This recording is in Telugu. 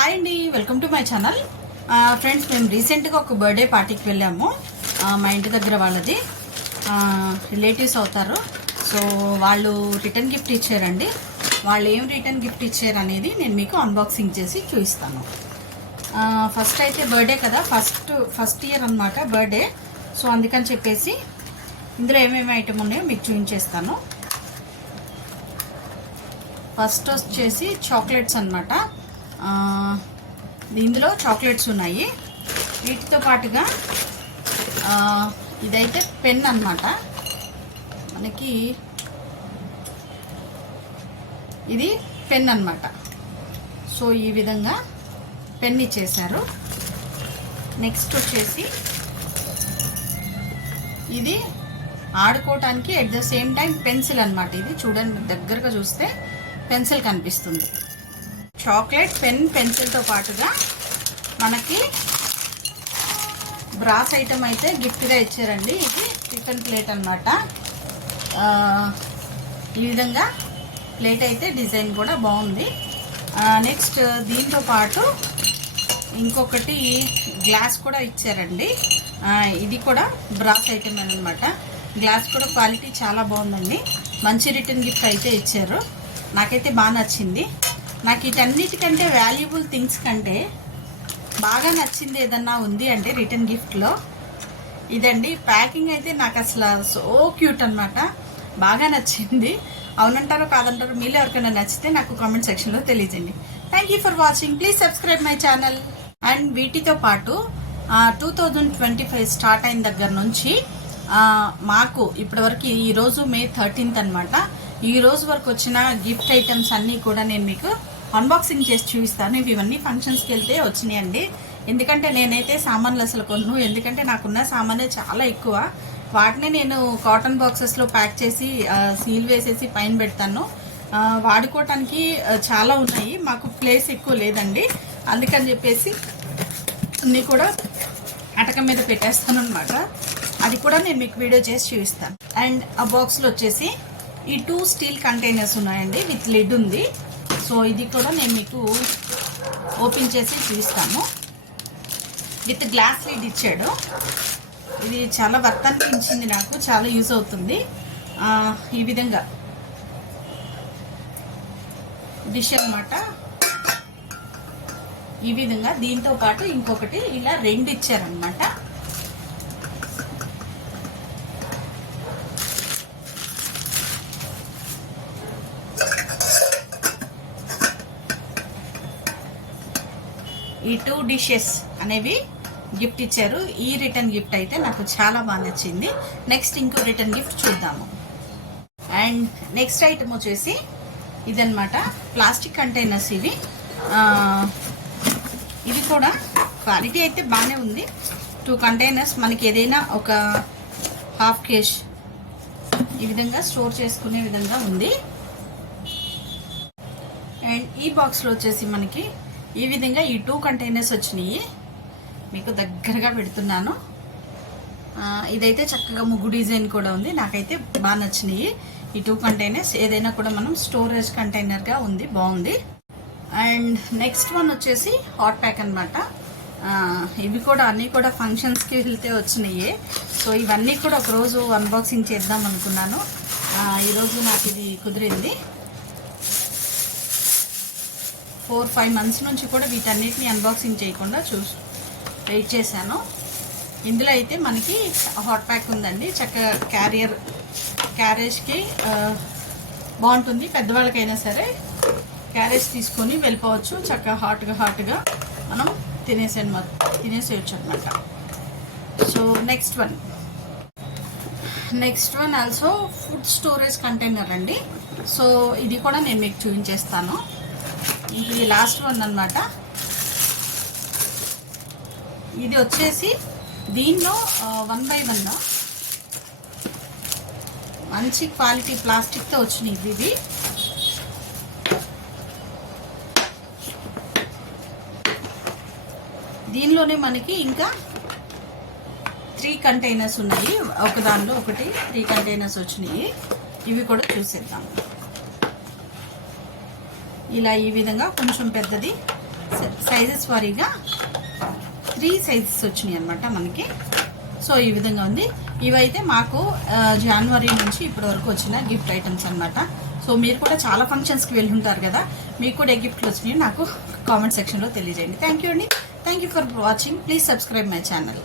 హాయ్ అండి, welcome to my channel. Friends, మేము రీసెంట్గా ఒక బర్త్డే పార్టీకి వెళ్ళాము. మా ఇంటి దగ్గర వాళ్ళది రిలేటివ్స్ అవుతారు. సో వాళ్ళు రిటర్న్ గిఫ్ట్ ఇచ్చారండి. వాళ్ళు ఏం రిటర్న్ గిఫ్ట్ ఇచ్చారు అనేది నేను మీకు అన్బాక్సింగ్ చేసి చూపిస్తాను. ఫస్ట్ అయితే బర్త్డే కదా, ఫస్ట్ ఇయర్ అనమాట బర్త్డే. సో అందుకని చెప్పేసి ఇందులో ఏమేమి ఐటమ్ ఉన్నాయో మీకు చూపించేస్తాను. ఫస్ట్ వచ్చేసి చాక్లెట్స్ అనమాట. ఇందులో చాక్లెట్స్ ఉన్నాయి. వీటితో పాటుగా ఇదైతే పెన్ అన్నమాట. మనకి ఇది పెన్ అన్నమాట. సో ఈ విధంగా పెన్ ఇచ్చేసారు. నెక్స్ట్ వచ్చేసి ఇది ఆడుకోవటానికి at the same time pencil అన్నమాట. ఇది చూడండి, దగ్గరగా చూస్తే పెన్సిల్ కనిపిస్తుంది. చాక్లెట్, పెన్, పెన్సిల్తో పాటుగా మనకి బ్రాస్ ఐటమ్ అయితే గిఫ్ట్గా ఇచ్చారండి. ఇది టిఫిన్ ప్లేట్ అన్నమాట. ఈ విధంగా ప్లేట్ అయితే డిజైన్ కూడా బాగుంది. నెక్స్ట్ దీంతో పాటు ఇంకొకటి గ్లాస్ కూడా ఇచ్చారండి. ఇది కూడా బ్రాస్ ఐటమ్ అనమాట. గ్లాస్ కూడా క్వాలిటీ చాలా బాగుందండి. మంచి రిటర్న్ గిఫ్ట్ అయితే ఇచ్చారు. నాకైతే బాగా నచ్చింది. నాకు వీటన్నిటికంటే వాల్యుబుల్ థింగ్స్ కంటే బాగా నచ్చింది ఏదన్నా ఉంది అంటే రిటర్న్ గిఫ్ట్లో ఇదండి. ప్యాకింగ్ అయితే నాకు అసలు సో క్యూట్ అనమాట. బాగా నచ్చింది. అవునంటారో కాదంటారో, మీలో ఎవరికైనా నచ్చితే నాకు కామెంట్ సెక్షన్లో తెలియజేయండి. Thank you for watching. Please subscribe my channel. And వీటితో పాటు 2025 స్టార్ట్ అయిన దగ్గర నుంచి మాకు ఇప్పటివరకు ఈరోజు May 13th అనమాట. ఈ రోజు వరకు వచ్చిన గిఫ్ట్ ఐటమ్స్ అన్నీ కూడా నేను మీకు అన్బాక్సింగ్ చేసి చూపిస్తాను. ఇవన్నీ ఫంక్షన్స్కి వెళ్తే వచ్చినాయండి. ఎందుకంటే నేనైతే సామాన్లు అసలు కొన్ను, ఎందుకంటే నాకున్న సామానే చాలా ఎక్కువ. వాటిని నేను కాటన్ బాక్సెస్లో ప్యాక్ చేసి సీల్ వేసేసి పైన పెడతాను. వాడుకోవటానికి చాలా ఉన్నాయి, మాకు ప్లేస్ ఎక్కువ లేదండి. అందుకని చెప్పేసి అన్నీ కూడా అటక మీద పెట్టేస్తాను అనమాట. అది కూడా నేను మీకు వీడియో చేసి చూపిస్తాను. అండ్ ఆ బాక్స్లో వచ్చేసి ఈ 2 స్టీల్ కంటైనర్స్ ఉన్నాయండి, విత్ లిడ్ ఉంది. సో ఇది కూడా నేను మీకు ఓపెన్ చేసి చూపిస్తాను. విత్ గ్లాస్ లిడ్ ఇచ్చాడు. ఇది చాలా వర్త్ అనిపించింది నాకు, చాలా యూజ్ అవుతుంది. ఈ విధంగా డిష్ అన్నమాట. ఈ విధంగా దీంతో పాటు ఇంకొకటి ఇలా 2 ఇచ్చారనమాట. ఈ 2 డిషెస్ అనేవి గిఫ్ట్ ఇచ్చారు. ఈ రిటర్న్ గిఫ్ట్ అయితే నాకు చాలా బాగా నచ్చింది. నెక్స్ట్ ఇంకో రిటర్న్ గిఫ్ట్ చూద్దాము. అండ్ నెక్స్ట్ ఐటమ్ వచ్చేసి ఇదన్నమాట. ప్లాస్టిక్ కంటైనర్స్ ఇవి. ఇది కూడా క్వాలిటీ అయితే బాగానే ఉంది. 2 కంటైనర్స్ మనకి ఏదైనా ఒక ½ kg ఈ విధంగా స్టోర్ చేసుకునే విధంగా ఉంది. అండ్ ఈ బాక్స్లో వచ్చేసి మనకి ఈ విధంగా ఈ 2 కంటైనర్స్ వచ్చినాయి. మీకు దగ్గరగా పెడుతున్నాను. ఇదైతే చక్కగా ముగ్గు డిజైన్ కూడా ఉంది. నాకైతే బాగా నచ్చినాయి ఈ 2 కంటైనర్స్. ఏదైనా కూడా మనం స్టోరేజ్ కంటైనర్గా ఉంది, బాగుంది. అండ్ నెక్స్ట్ వన్ వచ్చేసి హాట్ ప్యాక్ అనమాట. ఇవి కూడా అన్నీ కూడా ఫంక్షన్స్కి వెళ్తే వచ్చినాయి. సో ఇవన్నీ కూడా ఒకరోజు అన్బాక్సింగ్ చేద్దాం అనుకున్నాను. ఈరోజు నాకు ఇది కుదిరింది. 4-5 months నుంచి కూడా వీటన్నిటిని అన్బాక్సింగ్ చేయకుండా వెయిట్ చేశాను. ఇందులో అయితే మనకి హాట్ ప్యాక్ ఉందండి. చక్కగా క్యారేజ్కి బాగుంటుంది. పెద్దవాళ్ళకైనా సరే క్యారేజ్ తీసుకొని వెళ్ళిపోవచ్చు. చక్కగా హాట్గా మనం తినేసేయచ్చు అనమాట. So next one also food storage container అండి. సో ఇది కూడా నేను మీకు చూపించేస్తాను. ఇది లాస్ట్ వన్ అన్నమాట. ఇది వచ్చేసి దీనిలో 1 by 1 మంచి క్వాలిటీ ప్లాస్టిక్తో వచ్చినాయి ఇవి. దీనిలోనే మనకి ఇంకా 3 కంటైనర్స్ ఉన్నాయి. ఒక దానిలో ఒకటి 3 కంటైనర్స్ వచ్చినాయి. ఇవి కూడా చూసేద్దాం. ఇలా ఈ విధంగా కొంచెం పెద్దది సైజెస్ వారీగా 3 సైజెస్ వచ్చినాయి అనమాట మనకి. సో ఈ విధంగా ఉంది. ఇవైతే మాకు జనవరి నుంచి ఇప్పటి వరకు వచ్చిన గిఫ్ట్ ఐటమ్స్ అనమాట. సో మీరు కూడా చాలా ఫంక్షన్స్కి వెళ్ళి ఉంటారు కదా, మీకు కూడా ఏ గిఫ్ట్లు వచ్చినాయి నాకు కామెంట్ సెక్షన్లో తెలియజేయండి. థ్యాంక్ యూ అండి. Thank you for watching. Please subscribe my channel.